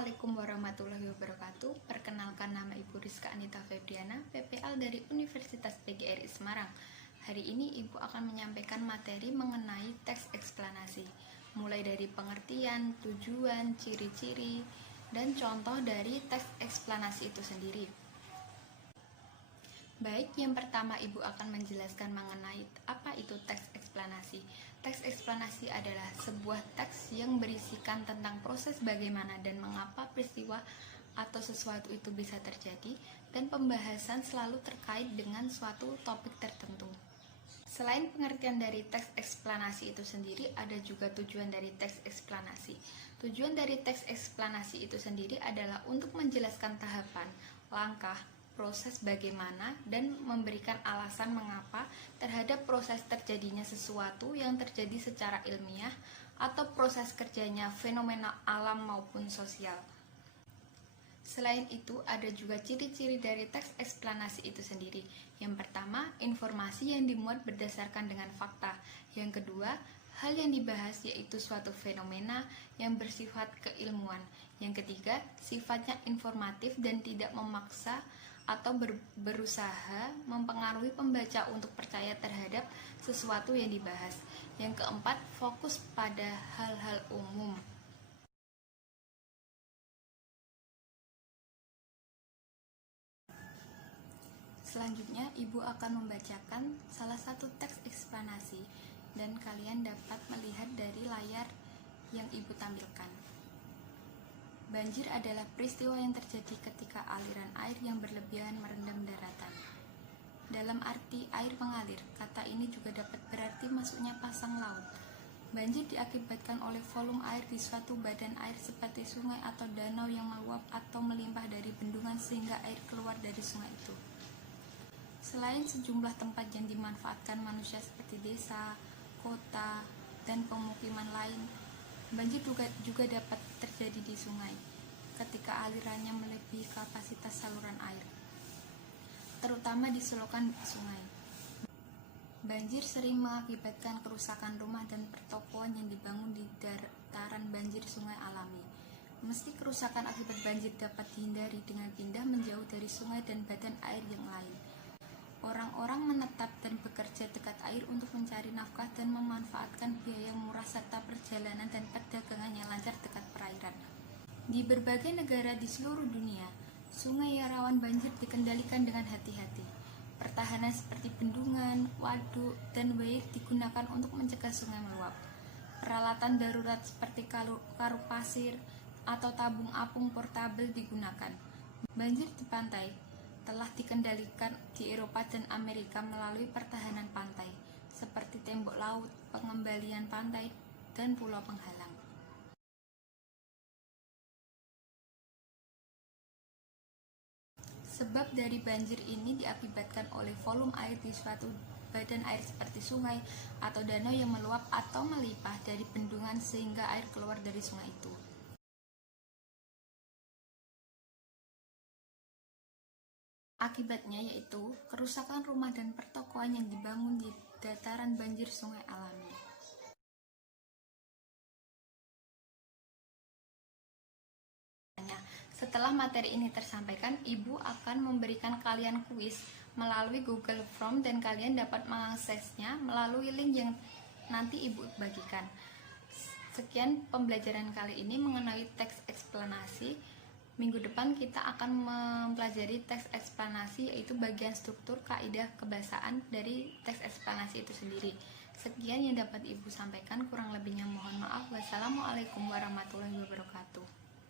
Assalamualaikum warahmatullahi wabarakatuh. Perkenalkan, nama Ibu Rizka Anita Febriana, PPL dari Universitas PGRI Semarang. Hari ini Ibu akan menyampaikan materi mengenai teks eksplanasi, mulai dari pengertian, tujuan, ciri-ciri, dan contoh dari teks eksplanasi itu sendiri. Baik, yang pertama Ibu akan menjelaskan mengenai apa itu teks eksplanasi. Teks eksplanasi adalah sebuah teks yang berisikan tentang proses bagaimana dan mengapa peristiwa atau sesuatu itu bisa terjadi, dan pembahasan selalu terkait dengan suatu topik tertentu. Selain pengertian dari teks eksplanasi itu sendiri, ada juga tujuan dari teks eksplanasi. Tujuan dari teks eksplanasi itu sendiri adalah untuk menjelaskan tahapan, langkah, proses bagaimana, dan memberikan alasan mengapa terhadap proses terjadinya sesuatu yang terjadi secara ilmiah atau proses kerjanya fenomena alam maupun sosial. Selain itu, ada juga ciri-ciri dari teks eksplanasi itu sendiri. Yang pertama, informasi yang dimuat berdasarkan dengan fakta. Yang kedua, hal yang dibahas yaitu suatu fenomena yang bersifat keilmuan. Yang ketiga, sifatnya informatif dan tidak memaksa atau berusaha mempengaruhi pembaca untuk percaya terhadap sesuatu yang dibahas. Yang keempat, fokus pada hal-hal umum. Selanjutnya, Ibu akan membacakan salah satu teks eksplanasi dan kalian dapat melihat dari layar yang Ibu tampilkan. Banjir adalah peristiwa yang terjadi ketika aliran air yang berlebihan merendam daratan. Dalam arti air mengalir, kata ini juga dapat berarti masuknya pasang laut. Banjir diakibatkan oleh volume air di suatu badan air seperti sungai atau danau yang meluap atau melimpah dari bendungan sehingga air keluar dari sungai itu. Selain sejumlah tempat yang dimanfaatkan manusia seperti desa, kota, dan pemukiman lain, banjir juga dapat terjadi di sungai ketika alirannya melebihi kapasitas saluran air, terutama di selokan sungai. Banjir sering mengakibatkan kerusakan rumah dan pertokoan yang dibangun di dataran banjir sungai alami. Meski kerusakan akibat banjir dapat dihindari dengan pindah menjauh dari sungai dan badan air yang lain, orang-orang menetap dan bekerja dekat air untuk mencari nafkah dan memanfaatkan biaya murah serta perjalanan dan perdagangan yang lancar dekat perairan. Di berbagai negara di seluruh dunia, sungai yang rawan banjir dikendalikan dengan hati-hati. Pertahanan seperti bendungan, waduk, dan weir digunakan untuk mencegah sungai meluap. Peralatan darurat seperti karung pasir atau tabung apung portabel digunakan. Banjir di pantai telah dikendalikan di Eropa dan Amerika melalui pertahanan pantai, seperti tembok laut, pengembalian pantai, dan pulau penghalang. Sebab dari banjir ini diakibatkan oleh volume air di suatu badan air seperti sungai atau danau yang meluap atau melimpah dari bendungan sehingga air keluar dari sungai itu. Akibatnya yaitu kerusakan rumah dan pertokoan yang dibangun di dataran banjir sungai alami. Setelah materi ini tersampaikan, Ibu akan memberikan kalian kuis melalui Google Form dan kalian dapat mengaksesnya melalui link yang nanti Ibu bagikan. Sekian pembelajaran kali ini mengenai teks eksplanasi. Minggu depan kita akan mempelajari teks eksplanasi, yaitu bagian struktur kaidah kebahasaan dari teks eksplanasi itu sendiri. Sekian yang dapat Ibu sampaikan, kurang lebihnya mohon maaf. Wassalamualaikum warahmatullahi wabarakatuh.